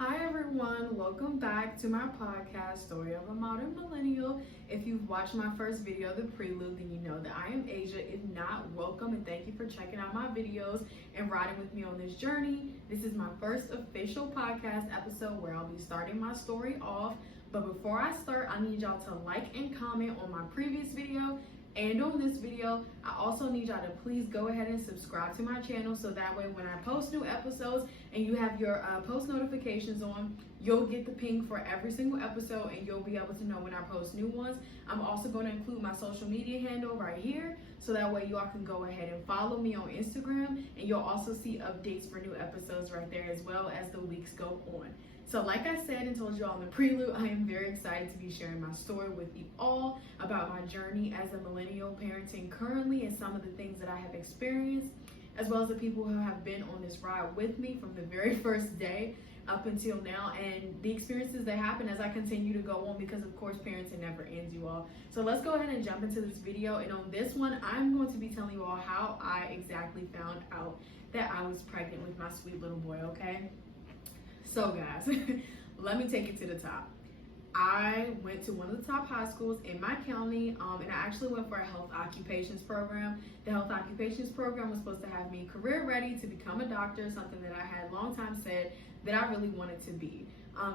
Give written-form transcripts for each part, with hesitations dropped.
Hi everyone, welcome back to my podcast, Story of a Modern Millennial. If you've watched my first video, The Prelude, then you know that I am Asia. If not, welcome and thank you for checking out my videos and riding with me on this journey. This is my first official podcast episode where I'll be starting my story off. But before I start, I need y'all to like and comment on my previous video and on this video. I also need y'all to please go ahead and subscribe to my channel so that way when I post new episodes and you have your post notifications on, you'll get the ping for every single episode and you'll be able to know when I post new ones. I'm also going to include my social media handle right here so that way y'all can go ahead and follow me on Instagram, and you'll also see updates for new episodes right there as well as the weeks go on. So like I said and told you all in the prelude, I am very excited to be sharing my story with you all about my journey as a millennial parenting currently and some of the things that I have experienced, as well as the people who have been on this ride with me from the very first day up until now, and the experiences that happen as I continue to go on, because of course parenting never ends, you all. So let's go ahead and jump into this video, and on this one I'm going to be telling you all how I exactly found out that I was pregnant with my sweet little boy, okay? So guys, let me take it to the top. I went to one of the top high schools in my county, and I actually went for a health occupations program. The health occupations program was supposed to have me career ready to become a doctor, something that I had long time said that I really wanted to be.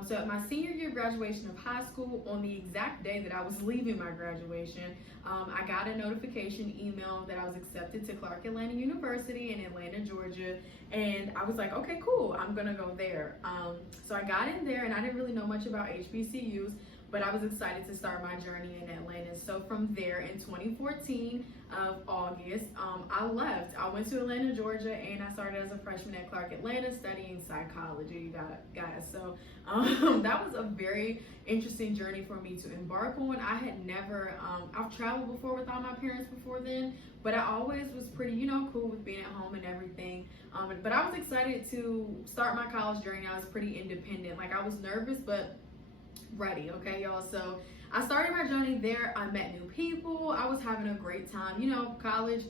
So at my senior year graduation of high school, on the exact day that I was leaving my graduation, I got a notification email that I was accepted to Clark Atlanta University in Atlanta, Georgia. And I was like, okay, cool, I'm gonna go there. So I got in there and I didn't really know much about HBCUs, but I was excited to start my journey in Atlanta. So from there in 2014 of August, I left. I went to Atlanta, Georgia, and I started as a freshman at Clark Atlanta studying psychology, guys. So that was a very interesting journey for me to embark on. I had never, I've traveled before without my parents before then, but I always was pretty, cool with being at home and everything. But I was excited to start my college journey. I was pretty independent. Like, I was nervous, but ready, okay, y'all? So I started my journey there. I met new people. I was having a great time. College,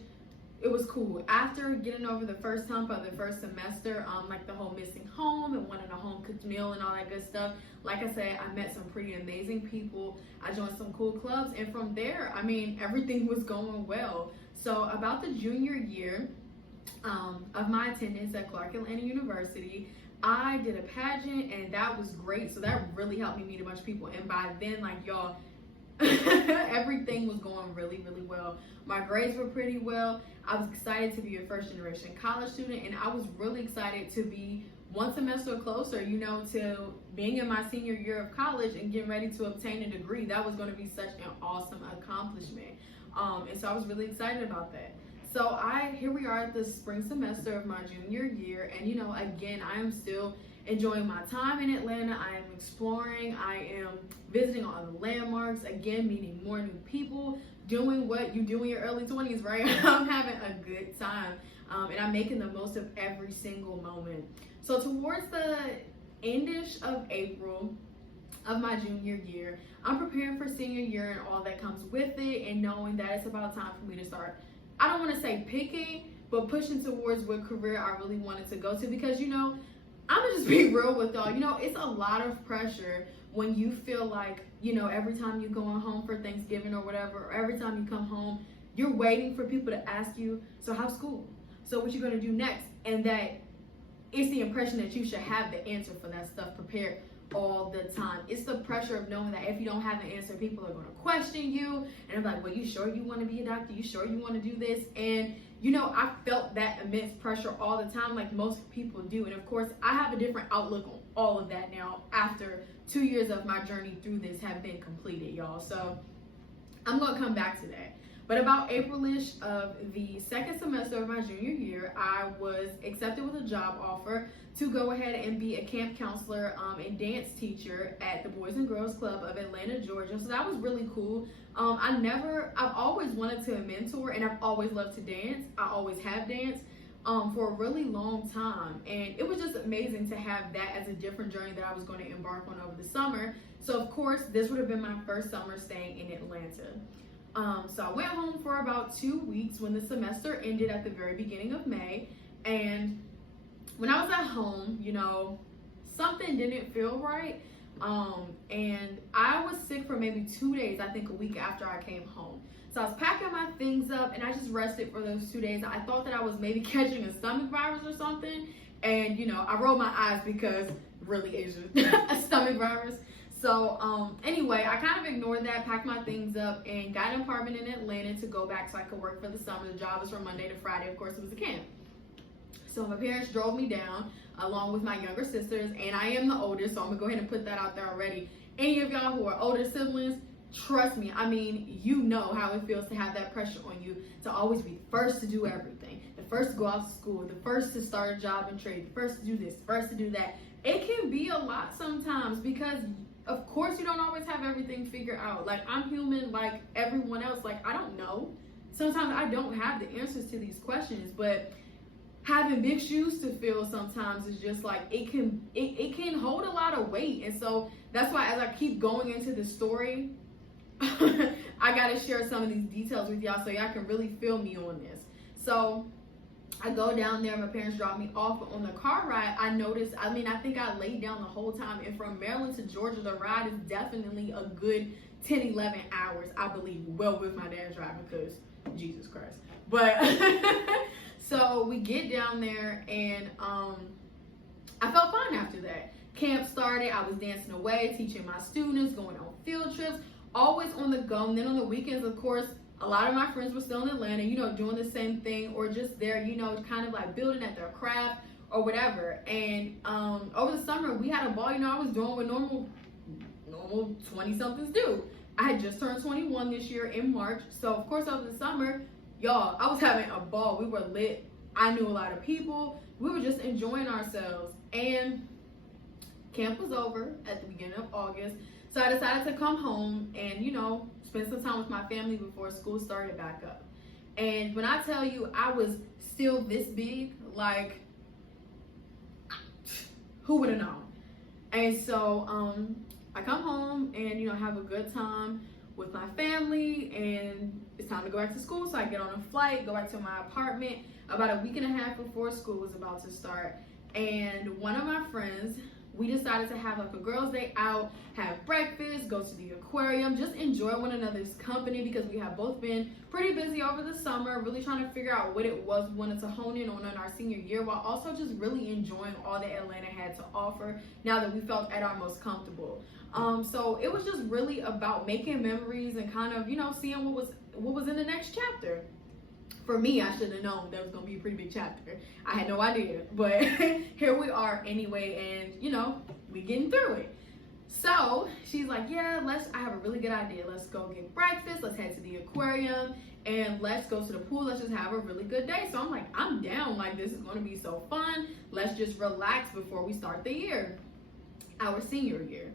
it was cool. After getting over the first hump of the first semester, like the whole missing home and wanting a home cooked meal and all that good stuff, like I said, I met some pretty amazing people. I joined some cool clubs, and from there, everything was going well. So about the junior year of my attendance at Clark Atlanta University, I did a pageant, and that was great. So that really helped me meet a bunch of people. And by then, like, y'all, everything was going really, really well. My grades were pretty well. I was excited to be a first generation college student, and I was really excited to be one semester closer, to being in my senior year of college and getting ready to obtain a degree. That was going to be such an awesome accomplishment. And so I was really excited about that. So here we are at the spring semester of my junior year, and again, I am still enjoying my time in Atlanta. I am exploring, I am visiting all the landmarks, again, meeting more new people, doing what you do in your early 20s, right? I'm having a good time, and I'm making the most of every single moment. So towards the endish of April of my junior year, I'm preparing for senior year and all that comes with it, and knowing that it's about time for me to start, I don't want to say picking, but pushing towards what career I really wanted to go to, because I'm gonna just be real with y'all. It's a lot of pressure when you feel like, every time you're going home for Thanksgiving or whatever, or every time you come home, you're waiting for people to ask you, so how's school? So what you gonna do next? And that it's the impression that you should have the answer for that stuff prepared all the time. It's the pressure of knowing that if you don't have an answer, people are going to question you, and I'm like, well, you sure you want to be a doctor? You sure you want to do this? And I felt that immense pressure all the time, like most people do. And of course, I have a different outlook on all of that now after 2 years of my journey through this have been completed, y'all. So I'm going to come back to that. But about April-ish of the second semester of my junior year, I was accepted with a job offer to go ahead and be a camp counselor and dance teacher at the Boys and Girls Club of Atlanta, Georgia. So that was really cool. I've always wanted to mentor, and I've always loved to dance. I always have danced for a really long time. And it was just amazing to have that as a different journey that I was going to embark on over the summer. So of course, this would have been my first summer staying in Atlanta. So I went home for about 2 weeks when the semester ended at the very beginning of May. And when I was at home, something didn't feel right. And I was sick for maybe 2 days, I think a week after I came home. So I was packing my things up and I just rested for those 2 days. I thought that I was maybe catching a stomach virus or something. And, you know, I rolled my eyes because really a stomach virus. So anyway, I kind of ignored that, packed my things up, and got an apartment in Atlanta to go back so I could work for the summer. The job was from Monday to Friday. Of course, it was a camp. So my parents drove me down along with my younger sisters, and I am the oldest, so I'm gonna go ahead and put that out there already. Any of y'all who are older siblings, trust me, I mean, you know how it feels to have that pressure on you to always be first to do everything, the first to go out to school, the first to start a job and trade, the first to do this, first to do that. It can be a lot sometimes because of course you don't always have everything figured out. Like, I'm human like everyone else. Like, I don't know. Sometimes I don't have the answers to these questions, but having big shoes to fill sometimes is just like, it can hold a lot of weight. And so that's why as I keep going into the story, I gotta share some of these details with y'all so y'all can really feel me on this. So I go down there, my parents drop me off. On the car ride, I noticed, I think I laid down the whole time, and from Maryland to Georgia, the ride is definitely a good 10, 11 hours, I believe, well, with my dad driving, because Jesus Christ. But so we get down there, and I felt fine after that. Camp started, I was dancing away, teaching my students, going on field trips, always on the go. And then on the weekends, of course, a lot of my friends were still in Atlanta, you know, doing the same thing, or just there, you know, kind of like building at their craft or whatever. And over the summer, we had a ball. You know, I was doing what normal 20-somethings do. I had just turned 21 this year in March. So, of course, over the summer, y'all, I was having a ball. We were lit. I knew a lot of people. We were just enjoying ourselves. And camp was over at the beginning of August. So I decided to come home and, you know, spend some time with my family before school started back up. And when I tell you I was still this big, like, who would have known? And so I come home and, you know, have a good time with my family, and it's time to go back to school. So I get on a flight, go back to my apartment about a week and a half before school was about to start. And one of my friends, we decided to have like a girls' day out, have breakfast, go to the aquarium, just enjoy one another's company, because we have both been pretty busy over the summer, really trying to figure out what it was we wanted to hone in on our senior year, while also just really enjoying all that Atlanta had to offer now that we felt at our most comfortable. So it was just really about making memories and kind of, you know, seeing what was in the next chapter. For me, I should have known that was going to be a pretty big chapter. I had no idea, but here we are anyway, and, you know, we getting through it. So she's like, yeah, I have a really good idea. Let's go get breakfast. Let's head to the aquarium, and let's go to the pool. Let's just have a really good day. So I'm like, I'm down. Like, this is going to be so fun. Let's just relax before we start the year, our senior year.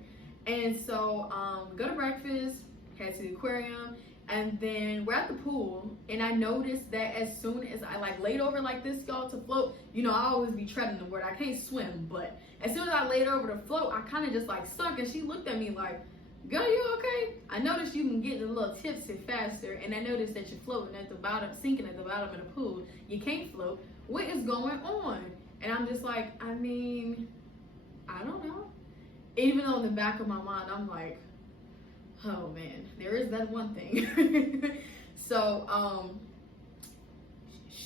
And so we go to breakfast, head to the aquarium, and then we're at the pool, and I noticed that as soon as I like laid over like this, y'all, to float, you know, I always be treading the water. I can't swim, but as soon as I laid over to float, I kind of just like sunk, and she looked at me like, girl, you okay? I noticed you can get a little tipsy faster, and I noticed that you're floating at the bottom, sinking at the bottom of the pool. You can't float. What is going on? And I'm just like, I mean, I don't know. Even though in the back of my mind, I'm like, oh man, there is that one thing. So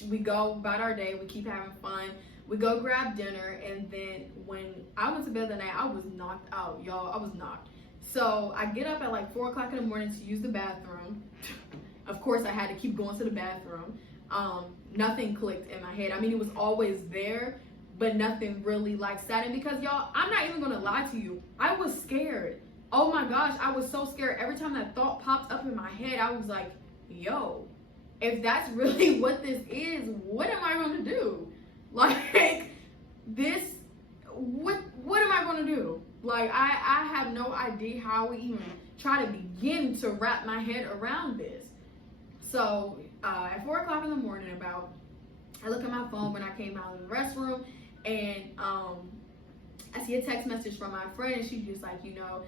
we go about our day, we keep having fun, we go grab dinner, and then when I went to bed that night, I was knocked out, y'all. I was knocked. So I get up at like 4 o'clock in the morning to use the bathroom. Of course, I had to keep going to the bathroom. Nothing clicked in my head. I mean, it was always there, but nothing really like sat in, because y'all, I'm not even gonna lie to you, I was scared. Oh my gosh, I was so scared. Every time that thought popped up in my head, I was like, yo, if that's really what this is, what am I going to do? Like, this, what am I going to do? Like, I have no idea how we even try to begin to wrap my head around this. So, at 4 o'clock in the morning about, I look at my phone when I came out of the restroom, and I see a text message from my friend, and she's just like, you know,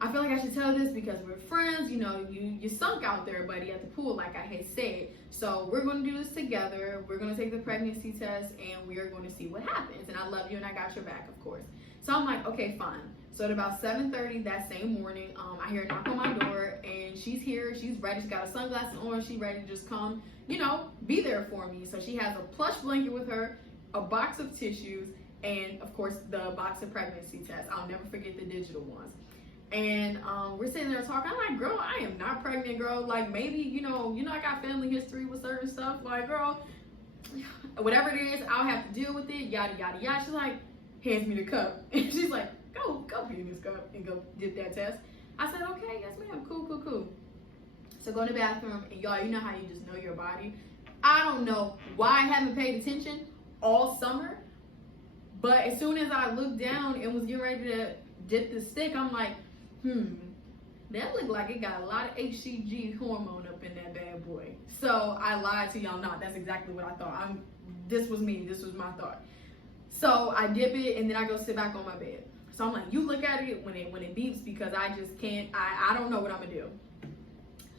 I feel like I should tell this because we're friends. You know, you sunk out there, buddy, at the pool, like I had said. So we're going to do this together. We're going to take the pregnancy test, and we are going to see what happens. And I love you, and I got your back, of course. So I'm like, okay, fine. So at about 7:30 that same morning, I hear a knock on my door, and she's here. She's ready. She's got her sunglasses on. She's ready to just come, be there for me. So she has a plush blanket with her, a box of tissues, and of course the box of pregnancy tests. I'll never forget the digital ones. And we're sitting there talking. I'm like, girl, I am not pregnant, girl. Like, maybe, I got family history with certain stuff. Like, girl, whatever it is, I'll have to deal with it, yada, yada, yada. She's like, hands me the cup. And she's like, go pee in this cup and go get that test. I said, okay, yes, ma'am. Cool. So go in the bathroom, and y'all, you know how you just know your body. I don't know why I haven't paid attention all summer, but as soon as I looked down and was getting ready to dip the stick, I'm like, that looked like it got a lot of HCG hormone up in that bad boy. So I lied to y'all not. That's exactly what I thought. This was me. This was my thought. So I dip it, and then I go sit back on my bed. So I'm like, you look at it when it beeps, because I just can't, I don't know what I'm gonna do.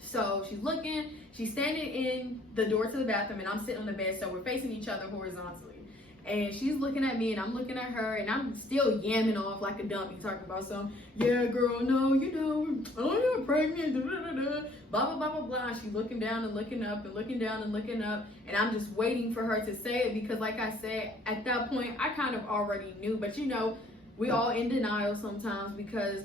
So she's looking, she's standing in the door to the bathroom, and I'm sitting on the bed, so we're facing each other horizontally. And she's looking at me, and I'm looking at her, and I'm still yamming off like a dummy, talking about some, yeah, girl, no, I'm not pregnant, blah, blah, blah, blah, blah. And she's looking down and looking up and looking down and looking up, and I'm just waiting for her to say it, because like I said, at that point, I kind of already knew, but we all in denial sometimes, because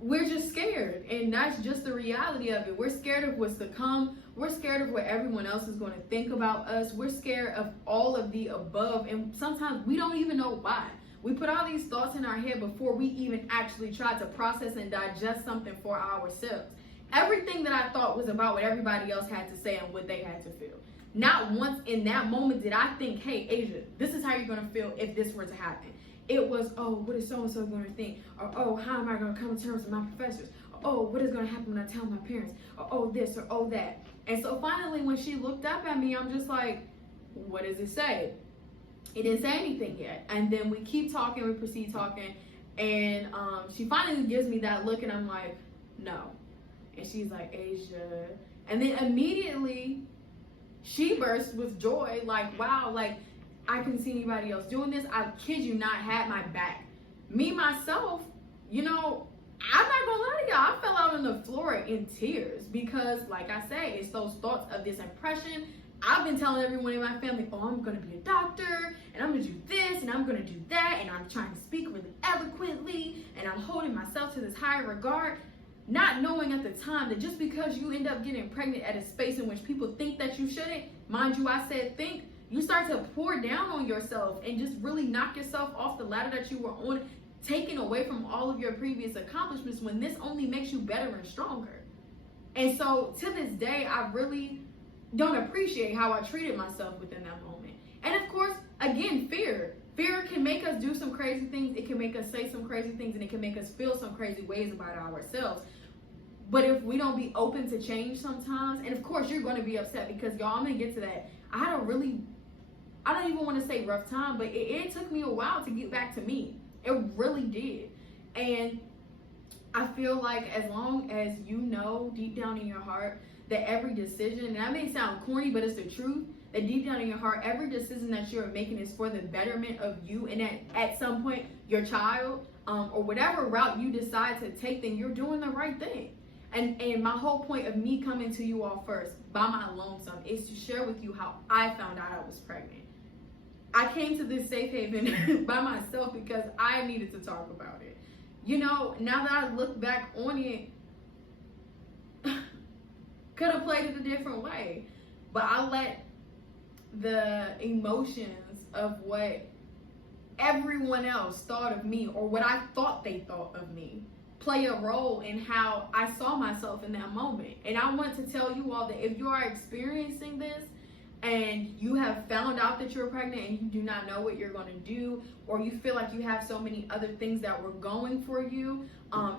we're just scared, and that's just the reality of it. We're scared of what's to come. We're scared of what everyone else is going to think about us. We're scared of all of the above, and sometimes we don't even know why. We put all these thoughts in our head before we even actually try to process and digest something for ourselves. Everything that I thought was about what everybody else had to say and what they had to feel. Not once in that moment did I think, hey, Asia, this is how you're going to feel if this were to happen. It was, oh, what is so-and-so going to think? Or, oh, how am I going to come to terms with my professors? Or, oh, what is going to happen when I tell my parents? Or, oh, this, or, oh, that. And so finally, when she looked up at me, I'm just like, what does it say? It didn't say anything yet. And then we keep talking, we proceed talking. And she finally gives me that look, and I'm like, no. And she's like, Asia. And then immediately, she burst with joy, like, wow, like, I couldn't see anybody else doing this. I kid you not, had my back. Me, myself, I'm not gonna lie to y'all, I fell out on the floor in tears, because like I say, it's those thoughts of this impression. I've been telling everyone in my family, oh, I'm gonna be a doctor, and I'm gonna do this, and I'm gonna do that, and I'm trying to speak really eloquently, and I'm holding myself to this higher regard, not knowing at the time that just because you end up getting pregnant at a space in which people think that you shouldn't, mind you, I said think, you start to pour down on yourself and just really knock yourself off the ladder that you were on, taking away from all of your previous accomplishments, when this only makes you better and stronger. And so to this day, I really don't appreciate how I treated myself within that moment. And of course, again, fear. Fear can make us do some crazy things. It can make us say some crazy things, and it can make us feel some crazy ways about ourselves. But if we don't be open to change sometimes, and of course you're going to be upset, because y'all, I'm going to get to that. I don't even want to say rough time, but it took me a while to get back to me. It really did. And I feel like as long as you know deep down in your heart that every decision, and that may sound corny, but it's the truth, that deep down in your heart, every decision that you're making is for the betterment of you, and at some point, your child, or whatever route you decide to take, then you're doing the right thing. And my whole point of me coming to you all first by my lonesome is to share with you how I found out I was pregnant. I came to this safe haven by myself because I needed to talk about it. Now that I look back on it, could have played it a different way. But I let the emotions of what everyone else thought of me, or what I thought they thought of me, play a role in how I saw myself in that moment. And I want to tell you all that if you are experiencing this, and you have found out that you're pregnant and you do not know what you're going to do, or you feel like you have so many other things that were going for you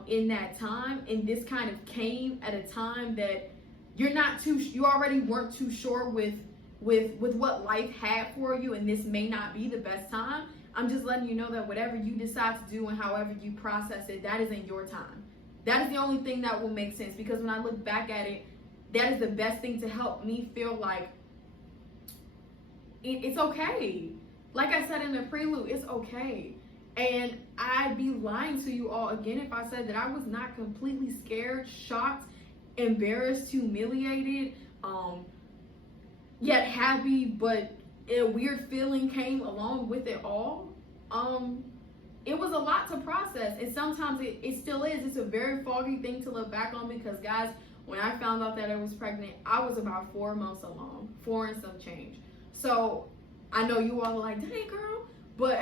in that time, and this kind of came at a time that you already weren't too sure with what life had for you, and this may not be the best time, I'm just letting you know that whatever you decide to do and however you process it, that is in your time. That is the only thing that will make sense, because when I look back at it, that is the best thing to help me feel like it's okay. Like I said in the prelude, it's okay. And I'd be lying to you all again if I said that I was not completely scared, shocked, embarrassed, humiliated, yet happy, but a weird feeling came along with it all. It was a lot to process, and sometimes it still is. It's a very foggy thing to look back on because, guys, when I found out that I was pregnant, I was about 4 months along, 4 and some change. So I know you all are like, dang, girl, but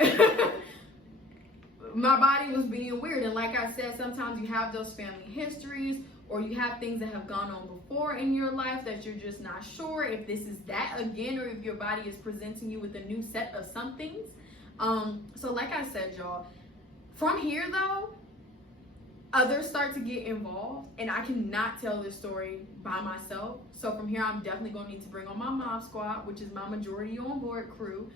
my body was being weird. And like I said, sometimes you have those family histories, or you have things that have gone on before in your life that you're just not sure if this is that again, or if your body is presenting you with a new set of some things. So like I said, y'all, from here though, others start to get involved, and I cannot tell this story by myself. So from here, I'm definitely going to need to bring on my mom squad, which is my majority on board crew.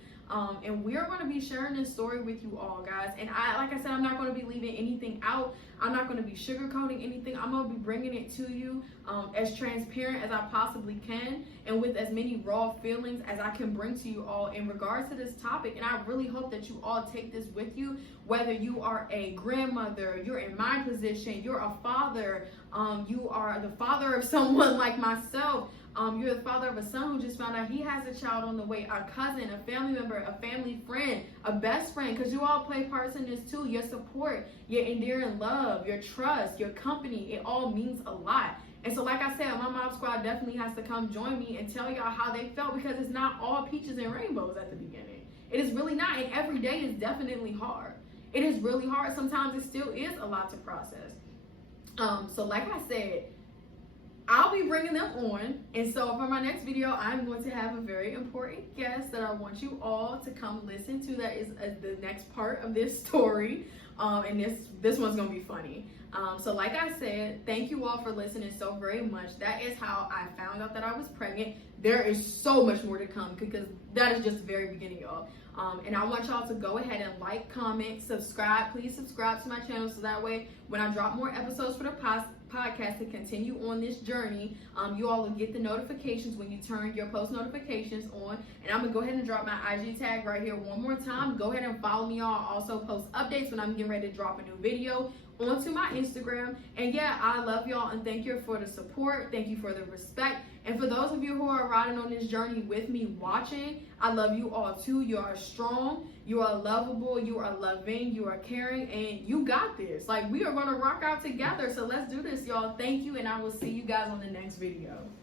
And we are going to be sharing this story with you all, guys. And like I said, I'm not going to be leaving anything out. I'm not going to be sugarcoating anything. I'm going to be bringing it to you as transparent as I possibly can, and with as many raw feelings as I can bring to you all in regards to this topic. And I really hope that you all take this with you, whether you are a grandmother, you're in my position, you're a father, you are the father of someone like myself. You're the father of a son who just found out he has a child on the way, a cousin, a family member, a family friend, a best friend, because you all play parts in this too. Your support, your endearing love, your trust, your company, it all means a lot. And so like I said, my mom squad definitely has to come join me and tell y'all how they felt, because it's not all peaches and rainbows at the beginning. It is really not, and every day is definitely hard. It is really hard. Sometimes it still is a lot to process. So like I said, I'll be bringing them on, and so for my next video, I'm going to have a very important guest that I want you all to come listen to. That is the next part of this story, and this one's gonna be funny. So like I said, thank you all for listening so very much. That is how I found out that I was pregnant. There is so much more to come, because that is just the very beginning, y'all. And I want y'all to go ahead and like, comment, subscribe. Please subscribe to my channel, so that way when I drop more episodes for the podcast to continue on this journey, you all will get the notifications when you turn your post notifications on. And I'm gonna go ahead and drop my IG tag right here one more time. Go ahead and follow me. I'll also post updates when I'm getting ready to drop a new video onto my Instagram. And yeah, I love y'all, and thank you for the support. Thank you for the respect. And for those of you who are riding on this journey with me watching, I love you all too. You are strong, you are lovable, you are loving, you are caring, and you got this. Like, we are gonna rock out together. So let's do this, y'all. Thank you, and I will see you guys on the next video.